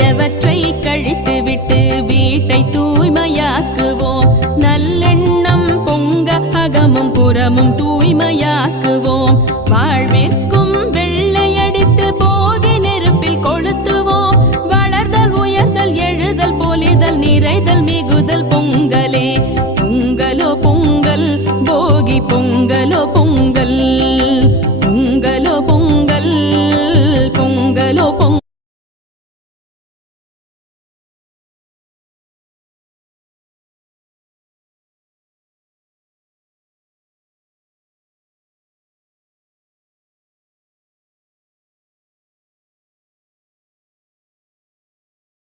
பழையவற்றை கழித்துவிட்டு வீட்டை தூய்மையாக்குவோம். நல்லெண்ணம் பொங்க அகமும் புறமும் தூய்மையாக்குவோம். வாழ்விற்கும் வெள்ளையடித்து போகி நெருப்பில் கொளுத்துவோம். வளர்தல் உயர்தல் எழுதல் பொலிதல் நிறைதல் மிகுதல் பொங்கலே. பொங்கலோ பொங்கல் போகி பொங்கலோ பொங்கல். பொங்கலோ பொங்கல் பொங்கலோ